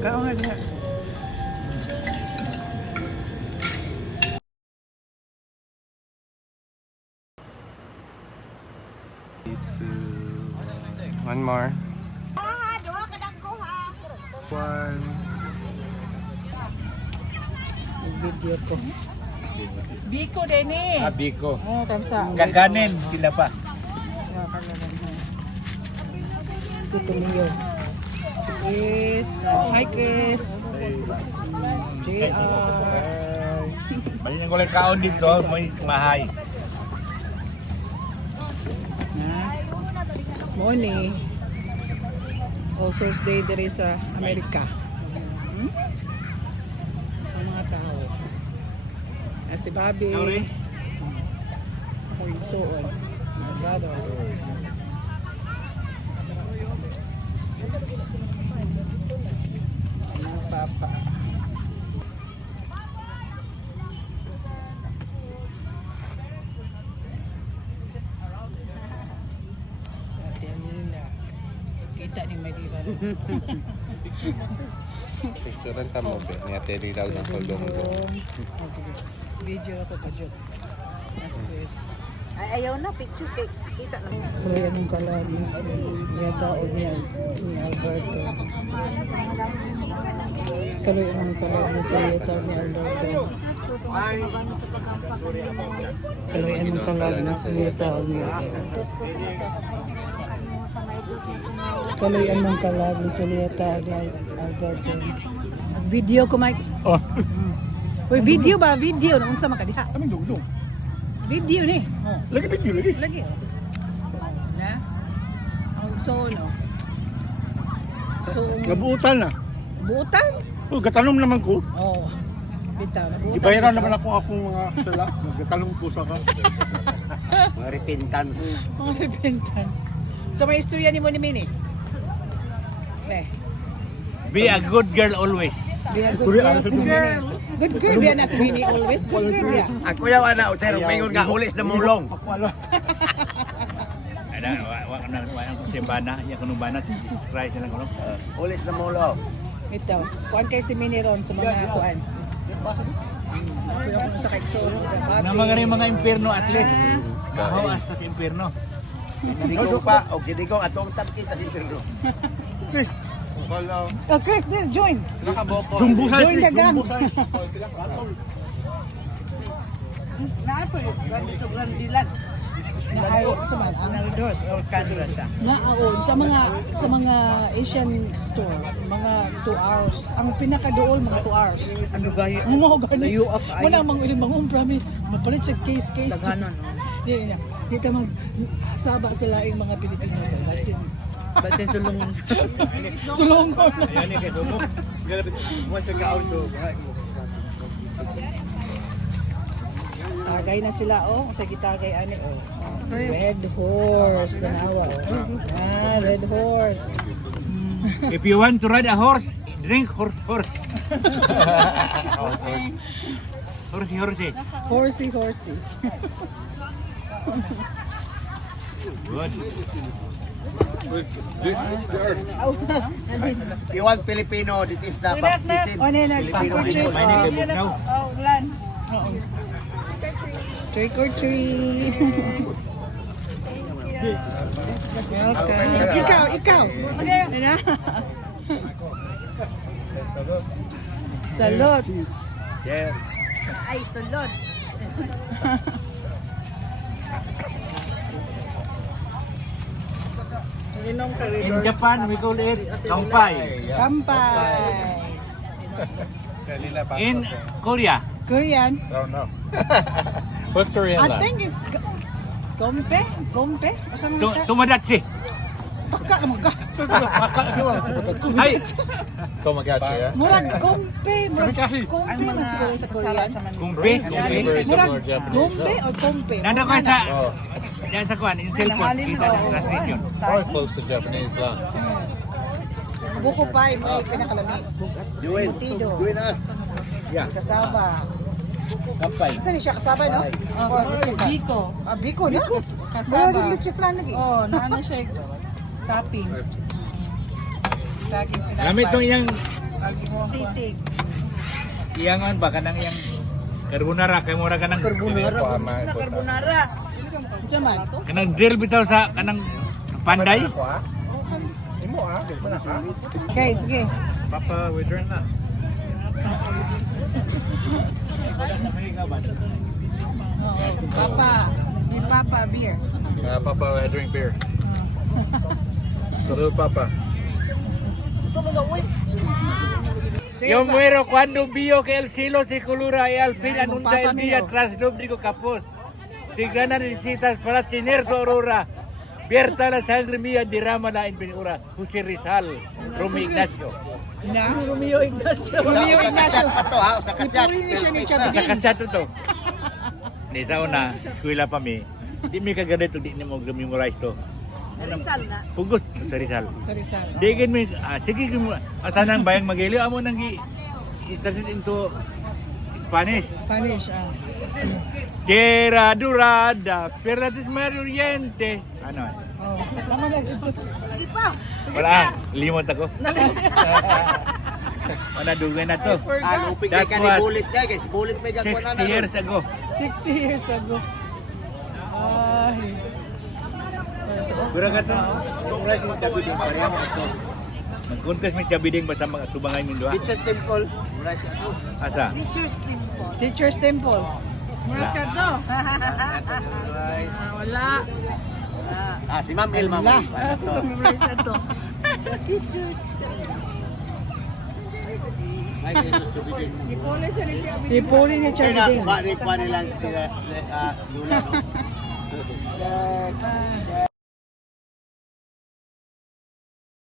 Kao nga diha. One more. Duha ka dagko ha. One. Video ko. Biko din eh. Biko. Oh, tamsa. Kaganin, sila pa. Ya, kaganan. Ito tumiyo. Si Chris. Hi Chris. JR. Bali nang walay kaon dito, may mahay. Morning. Also stay there sa Amerika. Ang mga tao. Si Bobby. Ako yung suon. My brother. Mga papa. Ate Anila. Kita ni Madiba. Picturean ka mo, be. May ateri daw ng kulong ko. Sige. Video ako pa dyan. Mas Chris. Ay, ayaw na, pictures kay kita lang. Kaya anong kalagis. Yata o niya ni Alberto. Kaloy anong kalagis sa yata ni Alberto. Kaloy anong kalagis sa yata o niya. Kaloy anong kalagis sa yata ni Alberto. Video ko, Mike. Oh. Uy, video ba? Video. Nung sa makadiha. Kaming dugdong. Video ni. Lagi video lagi. Lagi. Na? Ang solo. So, Nabuutan na. buutan? Oh, gatanong naman ko. Oo. Bitaw na buutan. Ibayaran naman ako akong mga sala. Nagkatanong ko sa ka. Mga repentance. Mga repentance. So, may istorya ni mo ni Mini? Eh. Be a good girl always. Be a good girl. Good girl. Good girl biya na si Mini always. Good girl biya. Ako yung ana, sir, mayroon nga ulis na mulong. Ada wa ko simbana, ya kuno bana si Jesus Christ lang kuno. Ulis na mulong. Ito. Kuan kay si Mini ron sa mga kuan. Ako sa kay solo. Na mga impierno at least. Bahaw hasta sa impierno. Hindi ko pa, o hindi ko atong tap kita si Pedro. Please. Oh, Chris, there, join. Jumbo size. Join the gang. Jumbo size. Naapo yun. Ganito grandilan. Naapo sa mga Dos or kanila siya. Naaon sa mga Asian store, mga 2 hours. Ang pinakadool mga 2 hours. Ano gaya? Ang mga ganis. Layo up ay. Wala mang ilang mangumpra mi. Mapalit siya case. Daghanon. Di na. Dito mag saba sila yung mga Pilipino. Basin. Basin sulungon. Sulungon. Yan kay sumo. Galapit mo sa auto. Tagay na sila oh. Sa gitagay ani oh. Red horse tanawa oh. Red horse. If you want to ride a horse, drink horse. Horsey. Horsey. Good. You want Filipino, this is the baptism. Filipino dito. Oh, lan. Trick or treat. Okay. Ikaw. Ano? Salot. Yeah. Ay, sulod. In Japan, we call it kampai. Kampay. In Korea, Korean. No. What's Korean I think it's gompe. O sa mga Tomodachi. Taka mo ka. Ay, Tomagachi, yeah? Murag gompe. Gompe man siguro sa Korean. kumpi. Murag gompe o gompe. Nando ka sa yan sa kuan, in cellphone, kita ng translation. Probably close to Japanese lang. Buko pie, may pinakalami. Juin. Butido. Juin na. Kasaba. Kampay. Saan siya kasaba, no? Biko. Biko na? Kasaba. Wala yung leche flan lagi. Oh, naano siya toppings. Saging Gamit tong iyang Sisig. Iyangan ba kanang iyang carbonara kay mura kanang Na carbonara. Jaman. kanang drill bitaw sa kanang panday. Okay, sige. Papa, we drink na. Papa. Ni Papa beer. Papa, I drink beer. Salud, Papa. Yo muero cuando vio que el cielo se colora y al fin anuncia el día tras lúbrico capuz. Si ganas necesitas para tener tu aurora, vierta la sangre mía, derrámala en pintura. José Rizal, Rumi Ignacio. Na? Romeo Ignacio. Romeo Ignacio. Pato ha, sa kasyat. Ipuri niya siya ni Sa Chabiding. kasyato to. Di sa una, eskwela pa mi. Di mi kaganito, di ni mo memorize to. Rizal na. Pugot sa Rizal. Sa Rizal. Digin mi, sige mo, asan ang bayang magiliw, amo nang i-translate into Spanish. Spanish, Tierra durada, perratis mar oriente. Ano? Oh, tama na. Sige pa. Wala, limot ako. Wala, dugay na to. Lupig That kay was bulit kay guys. Bulit may gagawin 60 years ago. 60 years ago. Ay. Pero ka to, sobra yung Chabiding, pareho ako. Nag-contest may Chabiding basta mga tubangay min duha. Pizza temple. Mura siya to. Asa? Teacher's Temple. Teacher's Temple. Muras ka to. Wala. Ah, si Ma'am El, Ma'am El. to. Teacher's Temple. Ay, Jesus, Chabiding. Ipuli ni Chabiding. Kaya, kuha nilang lula, no?